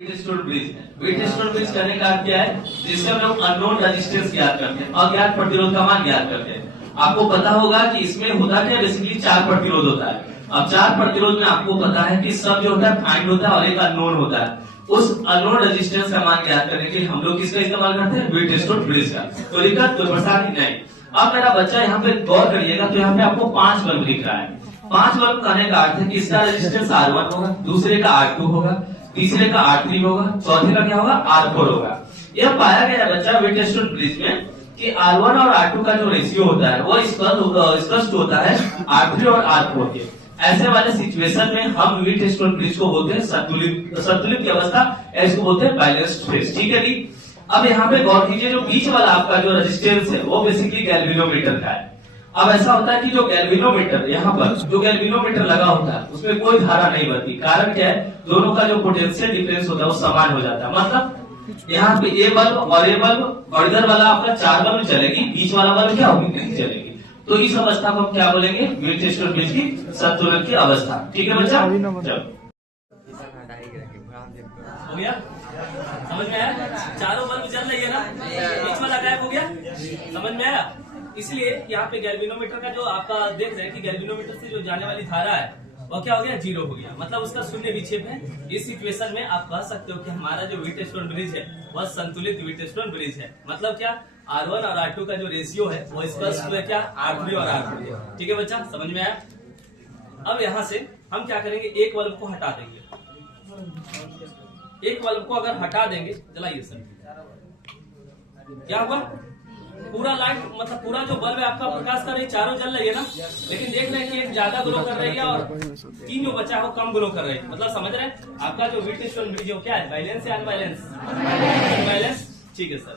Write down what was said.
Wheatstone bridge है। Wheatstone bridge करने का अर्थ क्या है? जिससे हम लोग अननोन रेजिस्टेंस ज्ञात करते हैं, अज्ञात प्रतिरोध का मान ज्ञात करते हैं। आपको पता होगा कि इसमें होता क्या, बेसिकली 4 प्रतिरोध होता है। अब 4 प्रतिरोध में आपको पता है कि सब जो होता है फाइंड होता है और एक अननोन होता है। उस अननोन रेजिस्टेंस का मान ज्ञात करने के लिए हम लोग किसका इस्तेमाल करते हैं? वीटस्टोन ब्रिज का। तो दिक्कत कोई परेशानी नहीं। अब मेरा बच्चा यहाँ पे गौर करिएगा, तो यहाँ पे आपको 5 बल्ब दिख रहा है। 5 बल्ब कहने का अर्थ है कि इसका रेजिस्टेंस R1 होगा, दूसरे का R2 होगा, तीसरे का R3 होगा, चौथे का क्या होगा? R4 होगा। यह पाया गया बच्चा वीटस्टोन ब्रिज में कि R1 और R2 का जो रेशियो होता है वो स्पष्ट होता है R3 और R4 के। ऐसे वाले सिचुएशन में हम वीटस्टोन ब्रिज को बोलते हैं संतुलित की अवस्था, इसको बोलते हैं बैलेंस्ड फेज। ठीक है जी। अब यहाँ पे गौर कीजिए, जो बीच वाला आपका जो रेजिस्टेंस है वो बेसिकली गैल्वेनोमीटर का है। अब ऐसा होता है कि जो गैल्वेनोमीटर, यहाँ पर जो गैल्वेनोमीटर लगा होता है उसमें कोई धारा नहीं बहती। कारण क्या है? दोनों का जो पोटेंशियल डिफरेंस होता है वो समान हो जाता है। मतलब यहाँ पे ए बल्ब और ए बल्ब और इधर वाला आपका 4 बल्ब चलेगी, बीच वाला बल्ब क्या होगी? नहीं चलेगी। तो इस अवस्था को हम क्या बोलेंगे? वीटस्टोन ब्रिज की संतुलन की अवस्था। ठीक है बच्चा? हो गया? समझ में आया? चारों बल्ब जल रही है ना, बीच वाला गायब हो गया। समझ में आया? इसलिए यहाँ पे गैल्वेनोमीटर का जो आपका देख रहे हैं कि गैल्वेनोमीटर से जो जाने वाली धारा है वो क्या हो गया? 0 हो गया। मतलब उसका शून्य विक्षेप है। इस सिचुएशन में आप कह सकते हो कि हमारा जो वीटस्टोन ब्रिज है वह संतुलित वीटस्टोन ब्रिज है। मतलब क्या? R1 और R2 का जो रेशियो है वो स्पष्ट है क्या? R3 और R4। ठीक है बच्चा? समझ में आया? अब यहाँ से हम क्या करेंगे? एक बल्ब को हटा देंगे। एक बल्ब को अगर हटा देंगे, जलाइए सर, क्या होगा? पूरा लाइट, मतलब पूरा जो बल्ब है आपका प्रकाश कर रही है, चारों जल रही है ना, लेकिन देख रहे हैं कि एक ज्यादा ग्लो कर रही है और 3 जो बचा है वो कम ग्लो कर रही है। मतलब समझ रहे हैं? आपका जो वीटस्टोन ब्रिज है क्या है? बैलेंस या अनबैलेंस? बैलेंस। ठीक है सर।